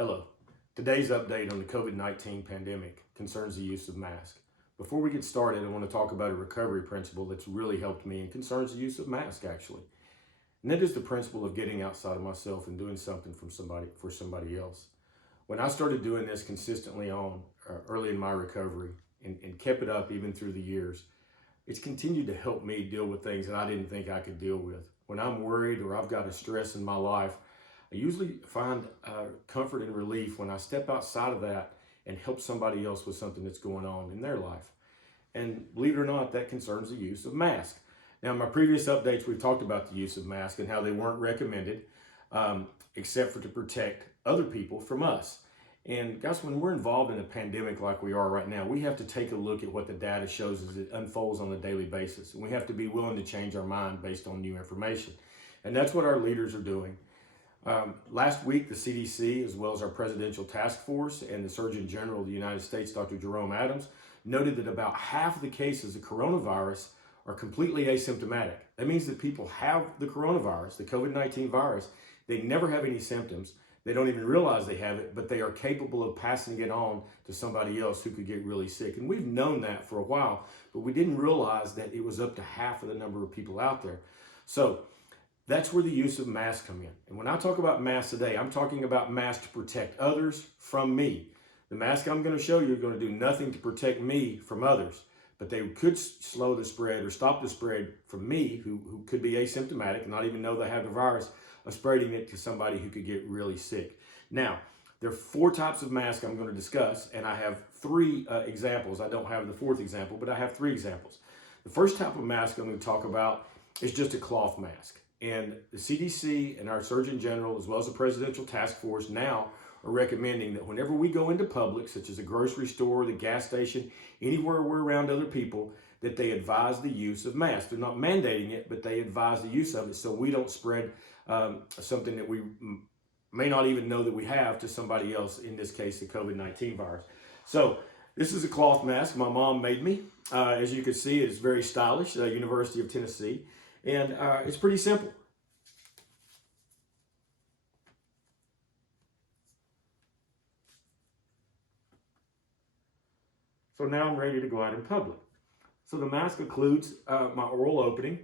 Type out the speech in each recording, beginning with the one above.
Hello. Today's update on the COVID-19 pandemic concerns the use of masks. Before we get started, I want to talk about a recovery principle that's really helped me and concerns the use of masks actually. And that is the principle of getting outside of myself and doing something for somebody else. When I started doing this consistently early in my recovery and kept it up even through the years, it's continued to help me deal with things that I didn't think I could deal with. When I'm worried or I've got a stress in my life, I usually find comfort and relief when I step outside of that and help somebody else with something that's going on in their life. And believe it or not, that concerns the use of masks. Now, in my previous updates, we've talked about the use of masks and how they weren't recommended, except for to protect other people from us. And guys, when we're involved in a pandemic like we are right now, we have to take a look at what the data shows as it unfolds on a daily basis. And we have to be willing to change our mind based on new information. And that's what our leaders are doing. Last week, the CDC, as well as our Presidential Task Force and the Surgeon General of the United States, Dr. Jerome Adams, noted that about half of the cases of coronavirus are completely asymptomatic. That means that people have the coronavirus, the COVID-19 virus. They never have any symptoms. They don't even realize they have it, but they are capable of passing it on to somebody else who could get really sick. And we've known that for a while, but we didn't realize that it was up to half of the number of people out there. So that's where the use of masks come in. And when I talk about masks today, I'm talking about masks to protect others from me. The mask I'm going to show you are going to do nothing to protect me from others, but they could slow the spread or stop the spread from me, who could be asymptomatic and not even know they have the virus, of spreading it to somebody who could get really sick. Now, there are 4 types of masks I'm going to discuss, and I have 3 examples. I don't have the 4th example, but I have 3 examples. The first type of mask I'm going to talk about is just a cloth mask. And the CDC and our Surgeon General, as well as the Presidential Task Force, now are recommending that whenever we go into public, such as a grocery store, the gas station, anywhere we're around other people, that they advise the use of masks. They're not mandating it, but they advise the use of it so we don't spread something that we may not even know that we have to somebody else, in this case, the COVID-19 virus. So this is a cloth mask my mom made me. As you can see, it's very stylish, University of Tennessee. And it's pretty simple. So now I'm ready to go out in public. So the mask includes my oral opening,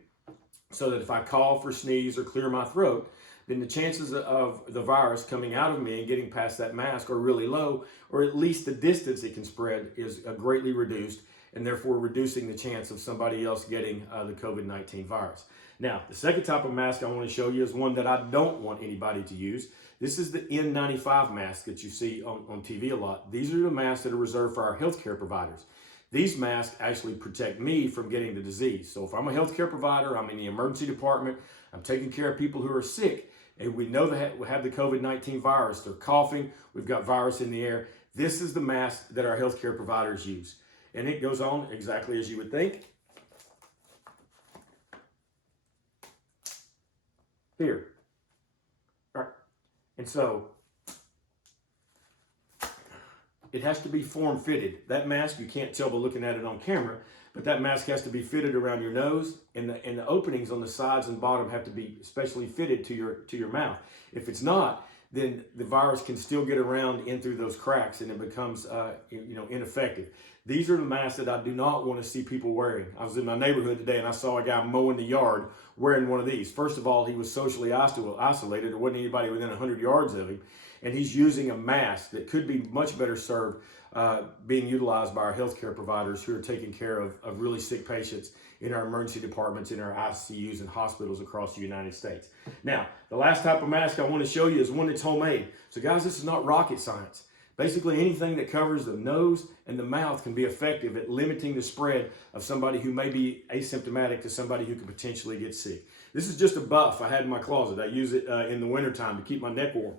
so that if I cough or sneeze or clear my throat, then the chances of the virus coming out of me and getting past that mask are really low, or at least the distance it can spread is greatly reduced, and therefore reducing the chance of somebody else getting the COVID-19 virus. Now, the second type of mask I want to show you is one that I don't want anybody to use. This is the N95 mask that you see on TV a lot. These are the masks that are reserved for our healthcare providers. These masks actually protect me from getting the disease. So if I'm a healthcare provider, I'm in the emergency department, I'm taking care of people who are sick, and we know they have the COVID-19 virus, they're coughing, we've got virus in the air, this is the mask that our healthcare providers use. And it goes on exactly as you would think. Here. All right. And so it has to be form fitted. That mask, you can't tell by looking at it on camera, but that mask has to be fitted around your nose, and the openings on the sides and bottom have to be specially fitted to your mouth. If it's not, then the virus can still get around in through those cracks, and it becomes ineffective. These are the masks that I do not want to see people wearing. I was in my neighborhood today and I saw a guy mowing the yard wearing one of these. First of all, he was socially isolated. There wasn't anybody within 100 yards of him. And he's using a mask that could be much better served being utilized by our healthcare providers who are taking care of really sick patients in our emergency departments, in our ICUs and hospitals across the United States. Now, the last type of mask I want to show you is one that's homemade. So guys, this is not rocket science. Basically, anything that covers the nose and the mouth can be effective at limiting the spread of somebody who may be asymptomatic to somebody who could potentially get sick. This is just a buff I had in my closet. I use it in the wintertime to keep my neck warm.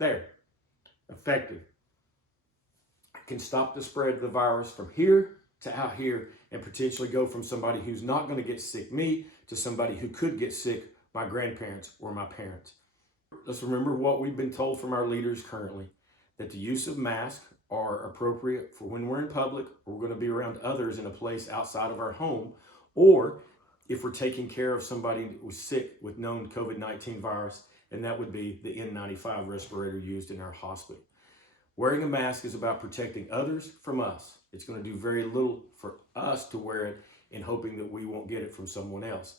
There, effective. It can stop the spread of the virus from here to out here and potentially go from somebody who's not going to get sick, me, to somebody who could get sick, my grandparents or my parents. Let's remember what we've been told from our leaders currently, that the use of masks are appropriate for when we're in public, or we're going to be around others in a place outside of our home, or if we're taking care of somebody who's sick with known COVID-19 virus, and that would be the N95 respirator used in our hospital. Wearing a mask is about protecting others from us. It's going to do very little for us to wear it in hoping that we won't get it from someone else.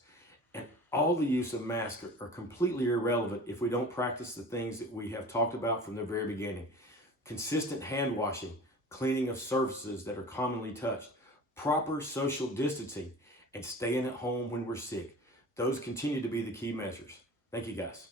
And all the use of masks are completely irrelevant if we don't practice the things that we have talked about from the very beginning. Consistent hand washing, cleaning of surfaces that are commonly touched, proper social distancing, and staying at home when we're sick. Those continue to be the key measures. Thank you, guys.